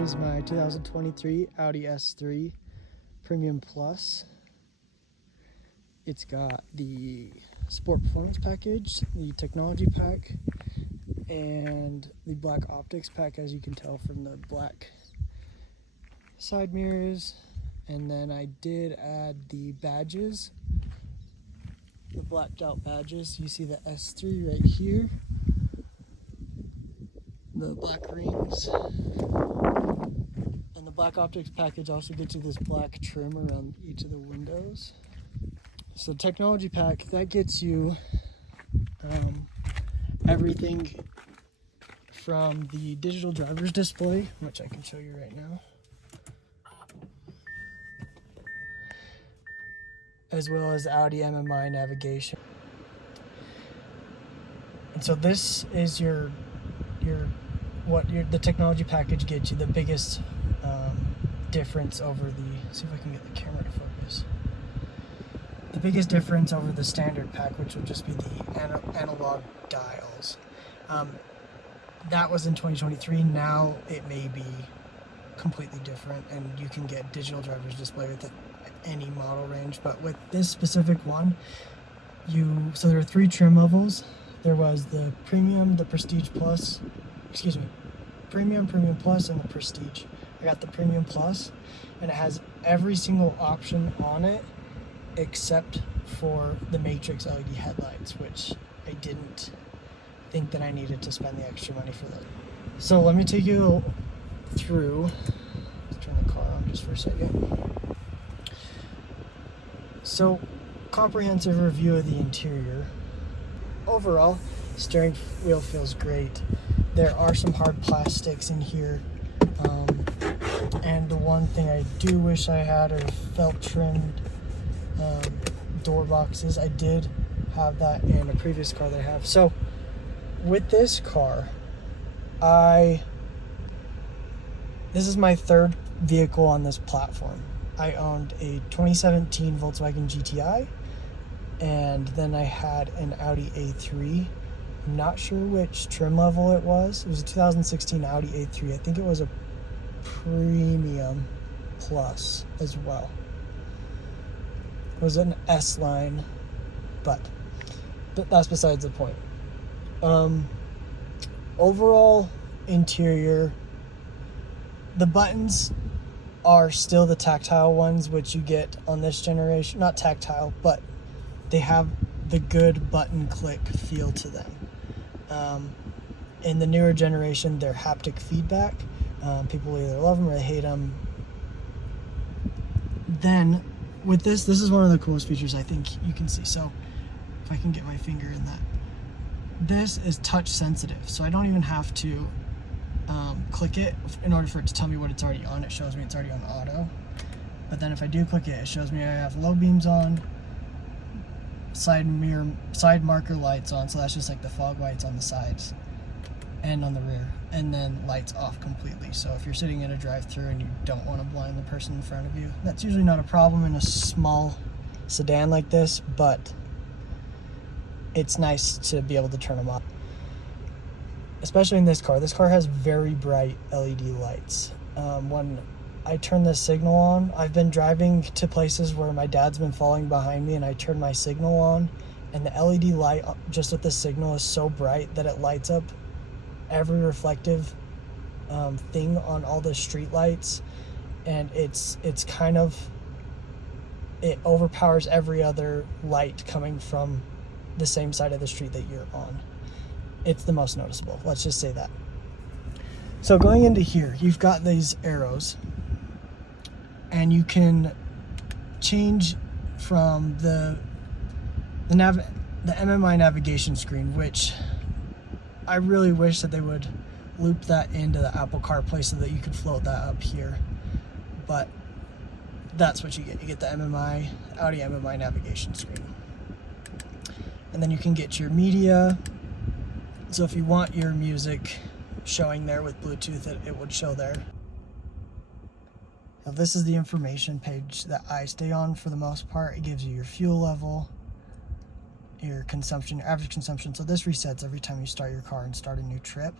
is my 2023 Audi S3 Premium Plus. It's got the Sport Performance package, the Technology pack, and the black optics pack, as you can tell from the black side mirrors. And then I did add the badges, the blacked out badges. You see the S3 right here, the black rings, and the black optics package also gets you this black trim around each of the windows. So Technology pack, that gets you everything from the digital driver's display, which I can show you right now, as well as Audi MMI navigation. And so this is the Technology package gets you the biggest difference over the, see if I can get the camera to focus. The biggest difference over the standard pack, which would just be the analog dials. That was in 2023. Now it may be completely different, and you can get digital driver's display with any model range. But with this specific one, so there are 3 trim levels. There was the Premium, the Prestige Plus, Premium, Premium Plus, and the Prestige. I got the Premium Plus, and it has every single option on it except for the Matrix LED headlights, which I didn't think that I needed to spend the extra money for those. So let me take you through, let's turn the car on just for a second. So, comprehensive review of the interior. Overall, steering wheel feels great. There are some hard plastics in here, and the one thing I do wish I had are felt trimmed door boxes. I did have that in a previous car that I have. So with this car, this is my 3rd vehicle on this platform. I owned a 2017 Volkswagen GTI, and then I had an Audi A3. I'm not sure which trim level it was. It was a 2016 Audi A3. I think it was a Premium Plus as well. It was an S-line, but that's besides the point. Overall interior, the buttons are still the tactile ones, which you get on this generation. Not tactile, but they have the good button click feel to them. In the newer generation, they're haptic feedback. People either love them or they hate them. Then with this is one of the coolest features I think you can see. So if I can get my finger in that, this is touch sensitive, so I don't even have to click it in order for it to tell me what it's already on. It shows me it's already on auto. But then if I do click it, it shows me I have low beams on, side marker lights on, so that's just like the fog lights on the sides and on the rear, and then lights off completely. So if you're sitting in a drive-thru and you don't want to blind the person in front of you, that's usually not a problem in a small sedan like this, but it's nice to be able to turn them off. Especially in this car. This car has very bright LED lights. When I turn this signal on, I've been driving to places where my dad's been falling behind me, and I turn my signal on, and the LED light just with the signal is so bright that it lights up every reflective thing on all the street lights, and it's kind of, it overpowers every other light coming from the same side of the street that you're on. It's the most noticeable, let's just say that. So going into here, you've got these arrows, and you can change from the MMI navigation screen, which I really wish that they would loop that into the Apple CarPlay so that you could float that up here. But that's what you get. You get the Audi MMI navigation screen. And then you can get your media. So if you want your music showing there with Bluetooth, it would show there. Now this is the information page that I stay on for the most part. It gives you your fuel level, your consumption, your average consumption. So this resets every time you start your car and start a new trip.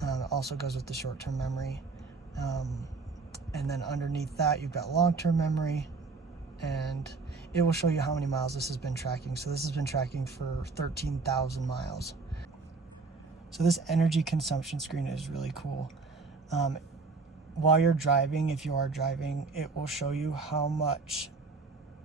It also goes with the short-term memory. And then underneath that, you've got long-term memory, and it will show you how many miles this has been tracking. So this has been tracking for 13,000 miles. So this energy consumption screen is really cool. While you're driving, if you are driving, it will show you how much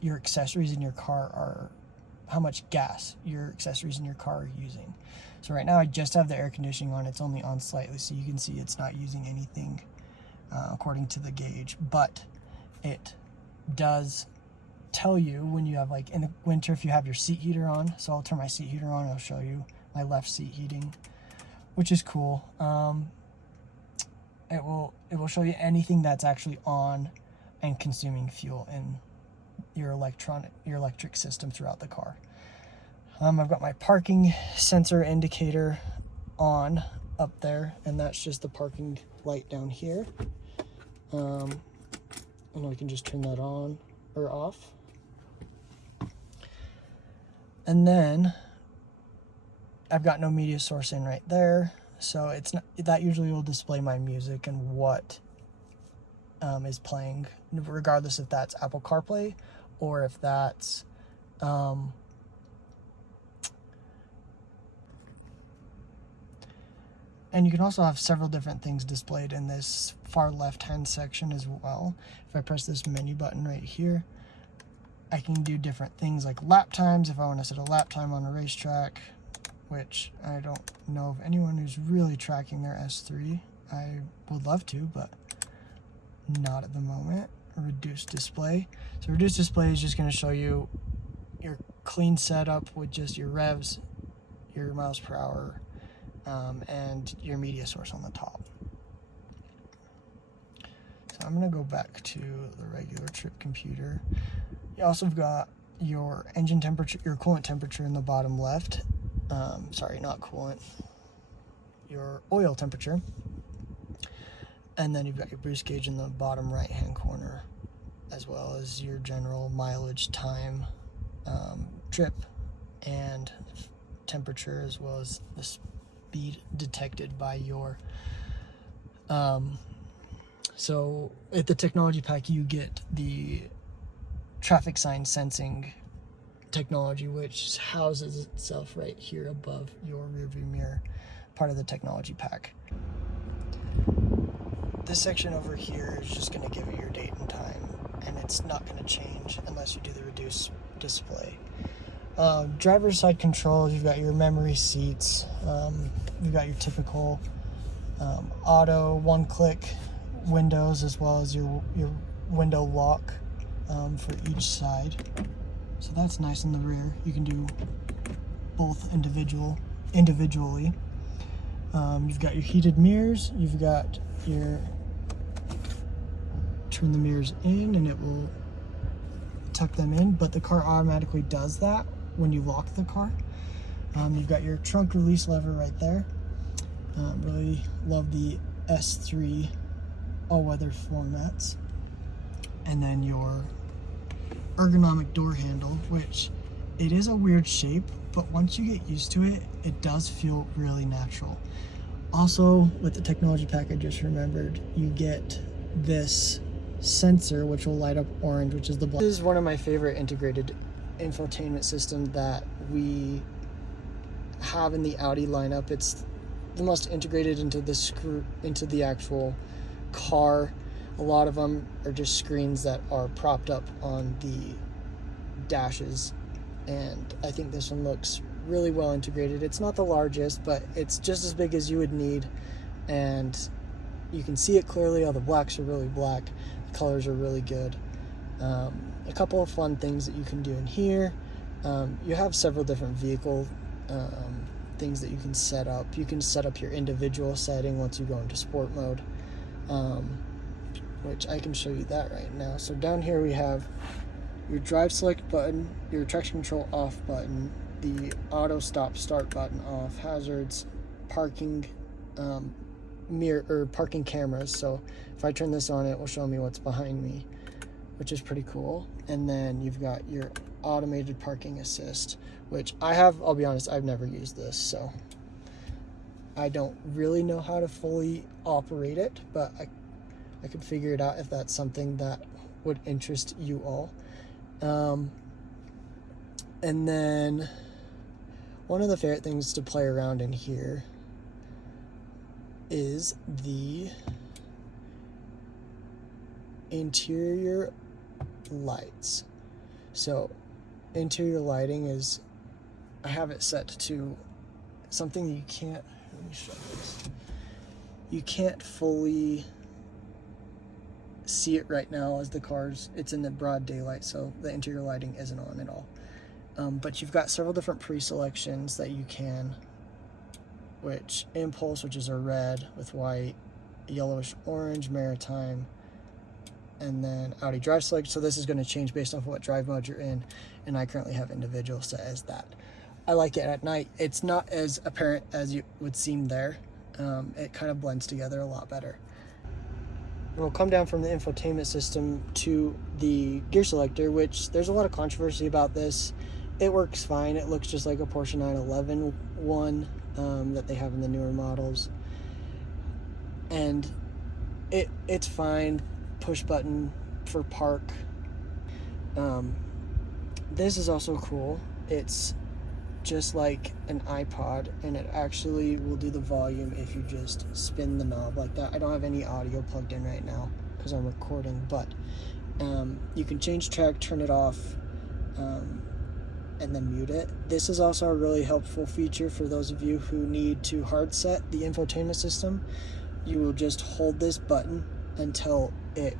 your accessories in your car are, how much gas your accessories in your car are using. So right now I just have the air conditioning on. It's only on slightly, so you can see it's not using anything according to the gauge, but it does tell you when you have, like in the winter, if you have your seat heater on. So I'll turn my seat heater on and I'll show you my left seat heating, which is cool. It will show you anything that's actually on and consuming fuel in your electric system throughout the car. I've got my parking sensor indicator on up there, and that's just the parking light down here. And we can just turn that on or off. And then I've got no media source in right there, so it's not, that usually will display my music and what is playing, regardless if that's Apple CarPlay or if that's and you can also have several different things displayed in this far left-hand section as well. If I press this menu button right here, I can do different things like lap times if I want to set a lap time on a racetrack, which I don't know of anyone who's really tracking their S3. I would love to, but not at the moment. Reduce display. So reduce display is just going to show you your clean setup with just your revs, your miles per hour, and your media source on the top. So I'm going to go back to the regular trip computer. You also have got your engine temperature, your coolant temperature in the bottom left. Sorry, not coolant. Your oil temperature. And then you've got your boost gauge in the bottom right-hand corner, as well as your general mileage, time, trip, and temperature, as well as the speed detected by your so at the technology pack you get the traffic sign sensing technology, which houses itself right here above your rearview mirror, part of the technology pack. This section over here is just going to give you your date and time, and it's not going to change unless you do the reduce display. Driver's side controls, you've got your memory seats, you've got your typical auto one-click windows, as well as your window lock for each side. So that's nice in the rear. You can do both individually. You've got your heated mirrors, you've got your turn the mirrors in and it will tuck them in, but the car automatically does that when you lock the car. You've got your trunk release lever right there. Really love the S3 all-weather formats. And then your ergonomic door handle, which it is a weird shape, but once you get used to it, it does feel really natural. Also, with the technology pack, I just remembered, you get this sensor which will light up orange, which is the black. This is one of my favorite integrated infotainment systems that we have in the Audi lineup. It's the most integrated into the actual car. A lot of them are just screens that are propped up on the dashes, and I think this one looks really well integrated. It's not the largest, but it's just as big as you would need, and you can see it clearly. All the blacks are really black, the colors are really good. A couple of fun things that you can do in here. You have several different vehicle things that you can set up. You can set up your individual setting once you go into sport mode, which I can show you that right now. So down here we have your drive select button, your traction control off button, the auto stop start button off, hazards, parking, mirror or parking cameras. So if I turn this on, it will show me what's behind me, which is pretty cool. And then you've got your automated parking assist, which I'll be honest, I've never used this, so I don't really know how to fully operate it, but I could figure it out if that's something that would interest you all. And then one of the favorite things to play around in here is the interior lights. So interior lighting is, I have it set to something you can't, let me show this. You can't fully see it right now as the car's, it's in the broad daylight, so the interior lighting isn't on at all. But you've got several different pre-selections that you can, which Impulse, which is a red with white, yellowish orange, maritime, and then Audi Drive Select. So this is going to change based off what drive mode you're in, and I currently have individual set as that. I like it at night. It's not as apparent as you would seem there. It kind of blends together a lot better. And we'll come down from the infotainment system to the gear selector, which there's a lot of controversy about this. It works fine. It looks just like a Porsche 911 one that they have in the newer models. And it's fine. Push button for park. This is also cool. It's just like an iPod, and it actually will do the volume if you just spin the knob like that. I don't have any audio plugged in right now because I'm recording, but you can change track, turn it off, and then mute it. This is also a really helpful feature for those of you who need to hard set the infotainment system. You will just hold this button until it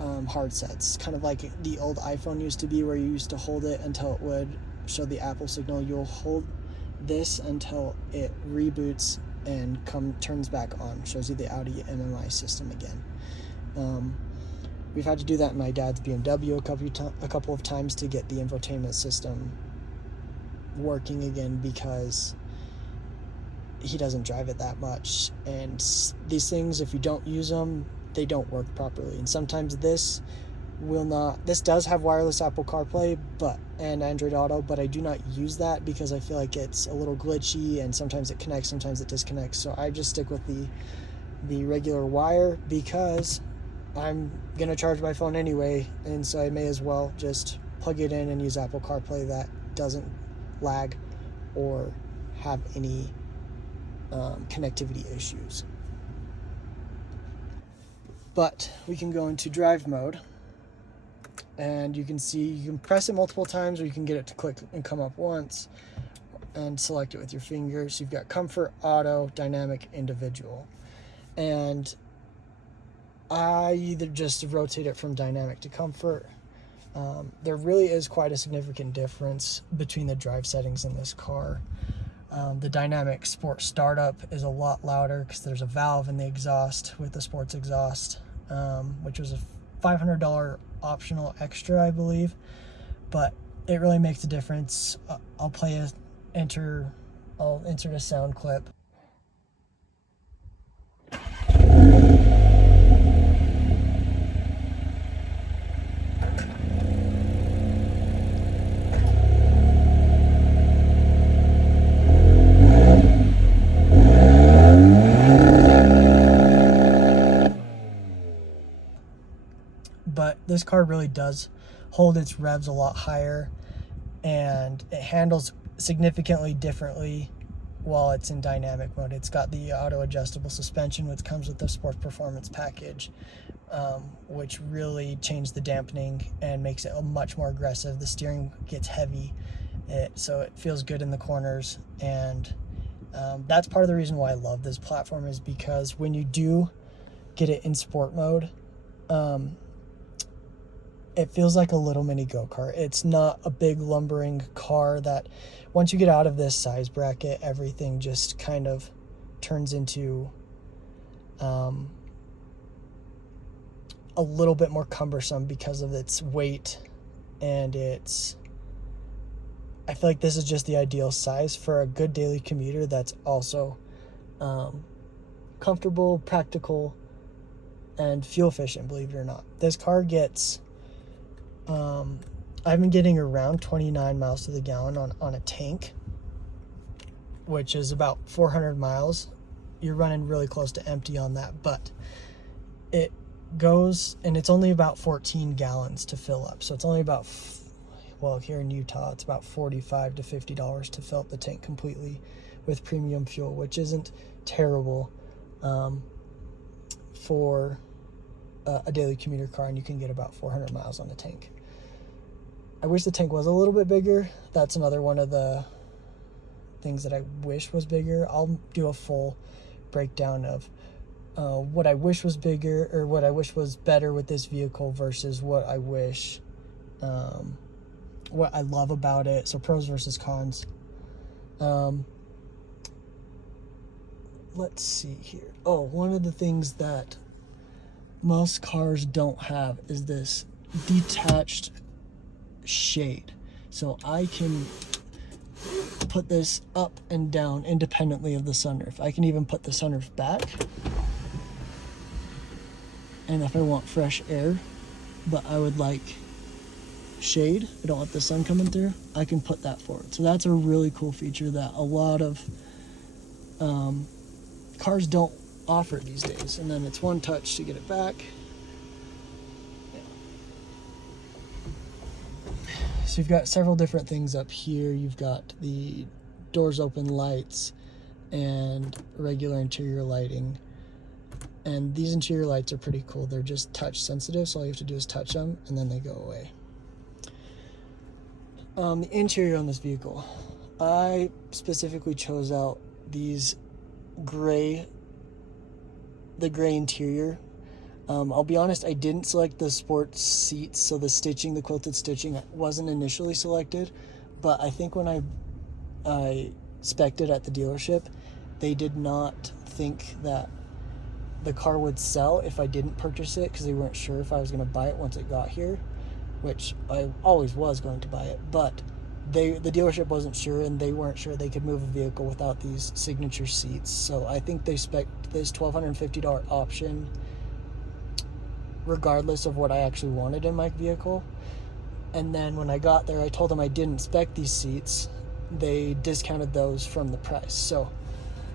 hard sets, kind of like the old iPhone used to be, where you used to hold it until it would show the Apple signal. You'll hold this until it reboots and turns back on, shows you the Audi MMI system again. We've had to do that in my dad's BMW a couple of times to get the infotainment system working again, because he doesn't drive it that much, and these things, if you don't use them, they don't work properly. And sometimes this does have wireless Apple CarPlay and Android Auto, but I do not use that because I feel like it's a little glitchy, and sometimes it connects, sometimes it disconnects. So I just stick with the regular wire, because I'm gonna charge my phone anyway, and so I may as well just plug it in and use Apple CarPlay. That doesn't lag or have any connectivity issues. But we can go into drive mode, and you can see you can press it multiple times, or you can get it to click and come up once and select it with your fingers. You've got comfort, auto, dynamic, individual, and I either just rotate it from dynamic to comfort. There really is quite a significant difference between the drive settings in this car. The dynamic sport startup is a lot louder because there's a valve in the exhaust with the sports exhaust, which was a $500 optional extra, I believe, but it really makes a difference. I'll insert a sound clip. But this car really does hold its revs a lot higher, and it handles significantly differently while it's in dynamic mode. It's got the auto adjustable suspension, which comes with the Sports Performance package, which really changed the dampening and makes it much more aggressive. The steering gets heavy, so it feels good in the corners, and that's part of the reason why I love this platform, is because when you do get it in sport mode, it feels like a little mini go-kart. It's not a big lumbering car that once you get out of this size bracket, everything just kind of turns into a little bit more cumbersome because of its weight, and I feel like this is just the ideal size for a good daily commuter that's also comfortable, practical, and fuel efficient, believe it or not. This car gets I've been getting around 29 miles to the gallon on a tank, which is about 400 miles. You're running really close to empty on that, but goes, and it's only about 14 gallons to fill up. So it's only about, well, here in Utah, it's about $45 to $50 to fill up the tank completely with premium fuel, which isn't terrible for a daily commuter car, and you can get about 400 miles on the tank. I wish the tank was a little bit bigger. That's another one of the things that I wish was bigger. I'll do a full breakdown of what I wish was bigger, or what I wish was better with this vehicle versus what I wish, what I love about it. So pros versus cons. Let's see here. Oh, one of the things that most cars don't have is this detached shade. So I can put this up and down independently of the sunroof. I can even put the sunroof back, and if I want fresh air but I would like shade, I don't want the sun coming through, I can put that forward. So that's a really cool feature that a lot of cars don't offer these days. And then it's one touch to get it back. So you've got several different things up here. You've got the doors open lights and regular interior lighting. And these interior lights are pretty cool. They're just touch sensitive, so all you have to do is touch them and then they go away. The interior on this vehicle, I specifically chose out the gray interior. I'll be honest, I didn't select the sports seats, so the stitching, the quilted stitching wasn't initially selected, but I think when I spec'd it at the dealership, they did not think that the car would sell if I didn't purchase it, because they weren't sure if I was going to buy it once it got here, which I always was going to buy it, but the dealership wasn't sure, and they weren't sure they could move a vehicle without these signature seats. So I think they spec'd this $1,250 option regardless of what I actually wanted in my vehicle. And then when I got there, I told them I didn't spec these seats. They discounted those from the price. So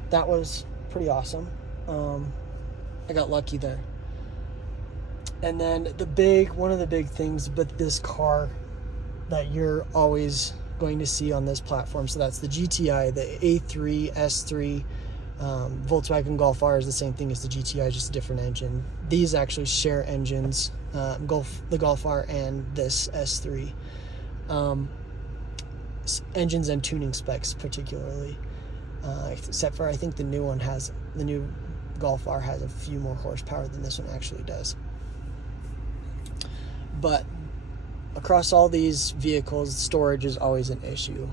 that was pretty awesome. I got lucky there. And then one of the big things with this car that you're always going to see on this platform, so that's the GTI, the A3, S3, Volkswagen Golf R is the same thing as the GTI, just a different engine. These actually share engines, the Golf R and this S3. Engines and tuning specs particularly, except for I think the new Golf R has a few more horsepower than this one actually does. But across all these vehicles, storage is always an issue.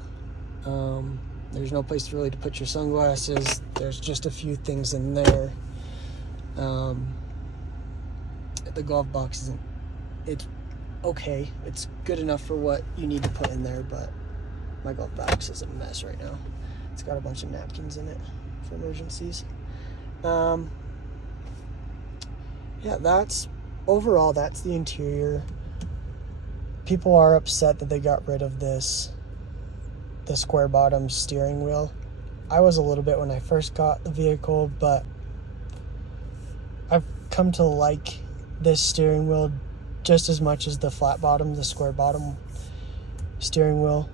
There's no place really to put your sunglasses. There's just a few things in there. The glove box it's okay. It's good enough for what you need to put in there, but my glove box is a mess right now. It's got a bunch of napkins in it for emergencies. Yeah, that's the interior. People are upset that they got rid of the square bottom steering wheel. I was a little bit when I first got the vehicle, but I've come to like this steering wheel just as much as the flat bottom, the square bottom steering wheel.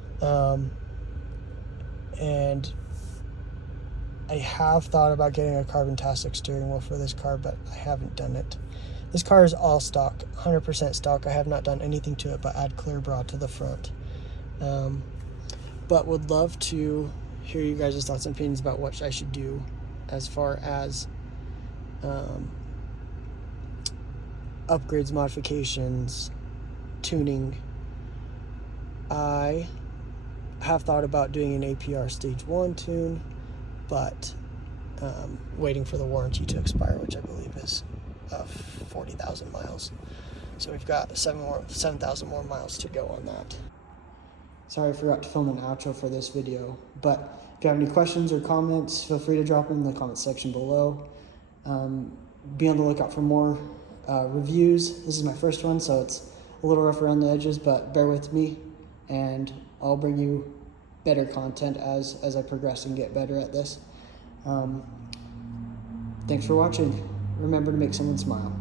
And I have thought about getting a carbon-tastic steering wheel for this car, but I haven't done it. This car is all stock, 100% stock. I have not done anything to it but add clear bra to the front. But would love to hear you guys' thoughts and opinions about what I should do as far as upgrades, modifications, tuning. I have thought about doing an APR Stage 1 tune, but waiting for the warranty to expire, which I believe is 40,000 miles. So we've got 7,000 more miles to go on that. Sorry I forgot to film an outro for this video, but if you have any questions or comments, feel free to drop them in the comment section below. Be on the lookout for more reviews. This is my first one, so it's a little rough around the edges, but bear with me, and I'll bring you better content as I progress and get better at this. Thanks for watching. Remember to make someone smile.